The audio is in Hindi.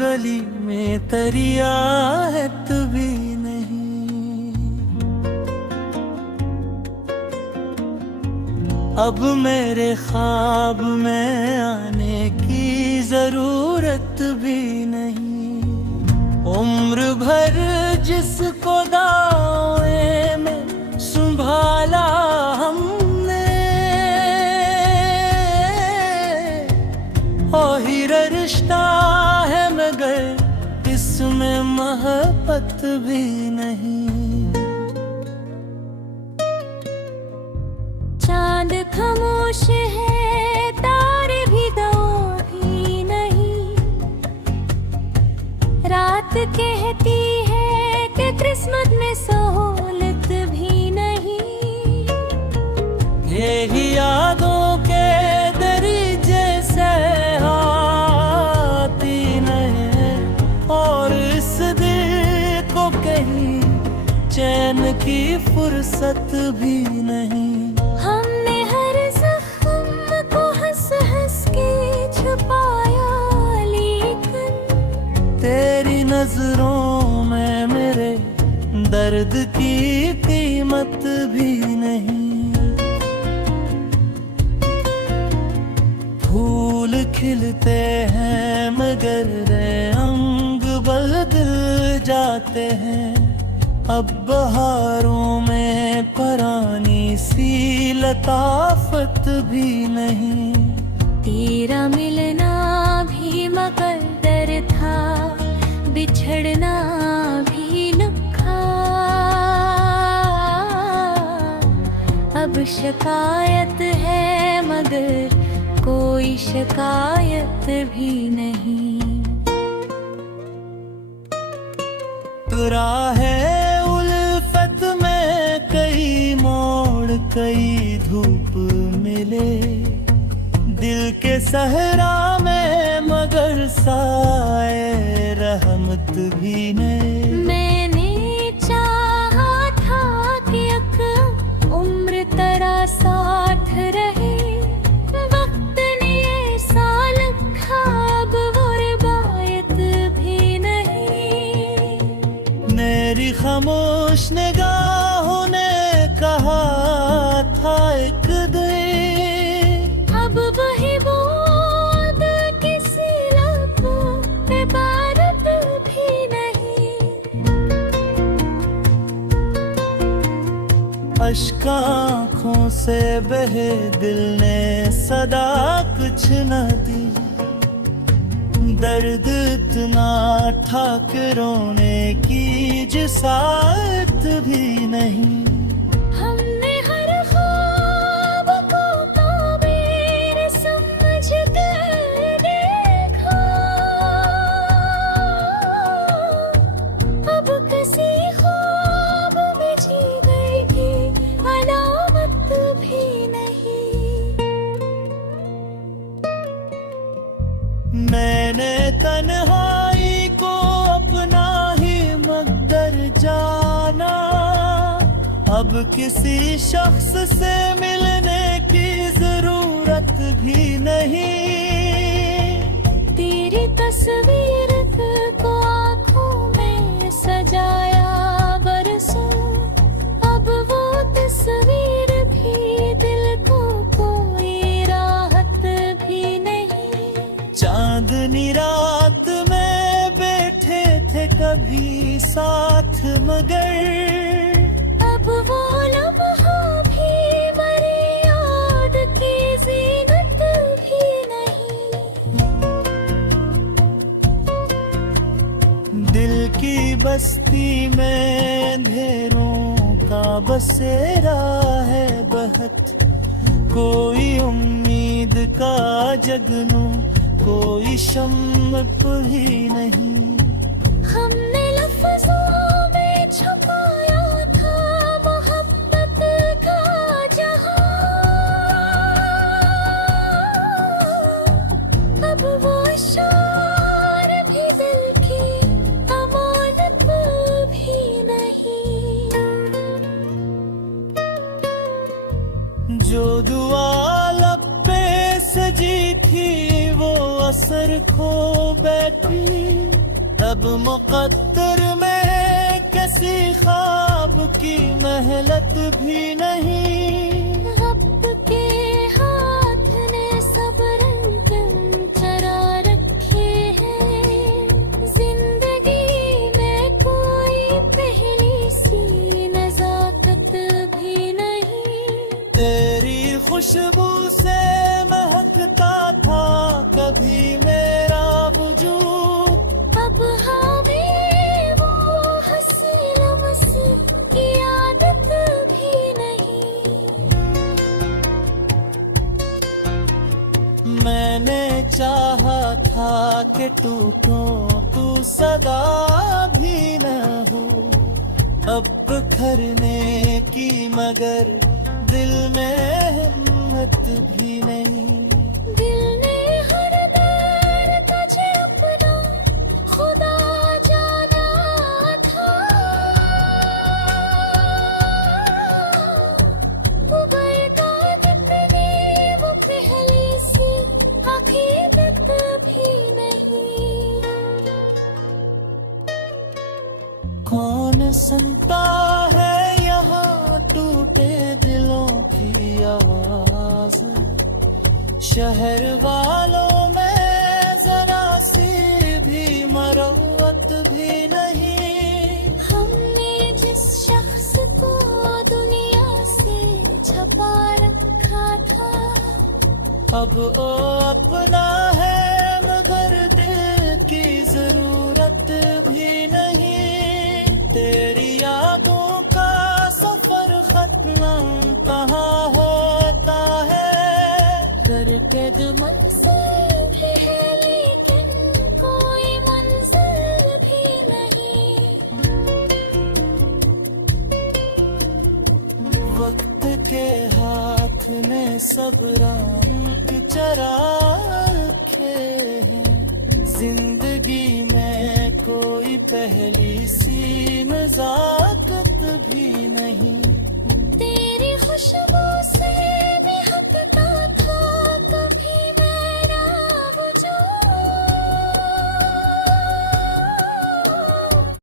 गली में तरिया है तू भी नहीं। अब मेरे ख्वाब में आने की जरूरत भी नहीं। उम्र भर जिसको दाएं में संभाला हमने, ओ हीरा रिश्ता है मगर इसमें मोहब्बत भी नहीं। चांद खामोश है, तारे भी दो भी नहीं। रात कहती है कि किस्मत में सहूलत भी नहीं। यही यादों के दरीजे से आती नहीं, और इस दिल को कहीं चैन की फुर्सत भी नहीं। हमने हर जख्म को हंस हंस के छुपाया, लेकिन तेरी नजरों में मेरे दर्द की कीमत भी नहीं। फूल खिलते हैं मगर अंग बदल जाते हैं। अब बहारों में पुरानी सी लताफत भी नहीं। तेरा मिलना भी मुकद्दर था, बिछड़ना भी लिखा। अब शिकायत है मगर कोई शिकायत भी नहीं। तुरा है उल्फत में कई मोड़ कई धूप मिले। दिल के सहरा में मगर साए रहमत भी नहीं। मैंने चाहा था कि एक उम्र तेरा साथ रहे। वक्त ने ऐसा लिखा, अब वो रिवायत भी नहीं। मेरी खामोश निगाहों ने कहा था एक दिन, अब वही बोल किसी लफ्ज़ों पे इबारत भी नहीं। अश्क आँखों से बहे दिल ने सदा कुछ न दी। दर्द इतना था कि रोने की जुसात भी नहीं। हमने हर ख्वाब को ताबीर समझ कर देखा। अब किसी ख्वाब में जी गई थी अलामत भी नहीं। मैंने तन्हाई को अपना ही मकदर जाना। अब किसी शख्स से मिलने की जरूरत भी नहीं। तेरी तस्वीर को आँखों में सजाया बरसों। अब वो तस्वीर भी दिल को कोई राहत भी नहीं। चांदनी रात में बैठे थे कभी साथ मगर अब वो लम्हा भी मरी याद की जीनत भी नहीं। दिल की बस्ती में अंधेरों का बसेरा है बहुत। कोई उम्मीद का जगनू कोई शम्म कोई नहीं। हमने लफ्ज़ों में छुपाया था मोहब्बत का जहां। अब वो इशार भी दिल की अमानत भी नहीं। जो दुआ लब पे सजी थी वो असर खो बैठी। मुकद्दर में किसी ख्वाब की मेहनत भी नहीं। रब के हाथ ने सब रंग चरा रखे हैं। जिंदगी में कोई पहली सी नजाकत भी नहीं। तेरी खुशबू से महकता था कभी मेरा वजूद। अब हमें वो हंसी लम्स की आदत भी नहीं। मैंने चाहा था कि टूटूं तू सदा भी न हो। अब बिखरने की मगर दिल में हिम्मत भी नहीं। दिल ने हर दर तुझे अपना खुदा जाना था। उबरता कितनी वो पहली सी हकीकत भी नहीं। कौन सुनता है यहाँ टूटे दिलों की आवाज। शहर वालों में जरा सी भी मरवत भी नहीं। हमने जिस शख्स को दुनिया से छपा रखा था। अब वो अपना है मगर दिल की जरूरत भी नहीं। तेरी यादों का सफर खत्म कहाँ होता है। दरकेद मंजिल भी है लेकिन कोई मंजिल भी नहीं। वक्त के हाथ ने सब रंग चरा रखे हैं। जिंदगी में कोई पहली सी नजाकत भी नहीं। तेरी खुशबू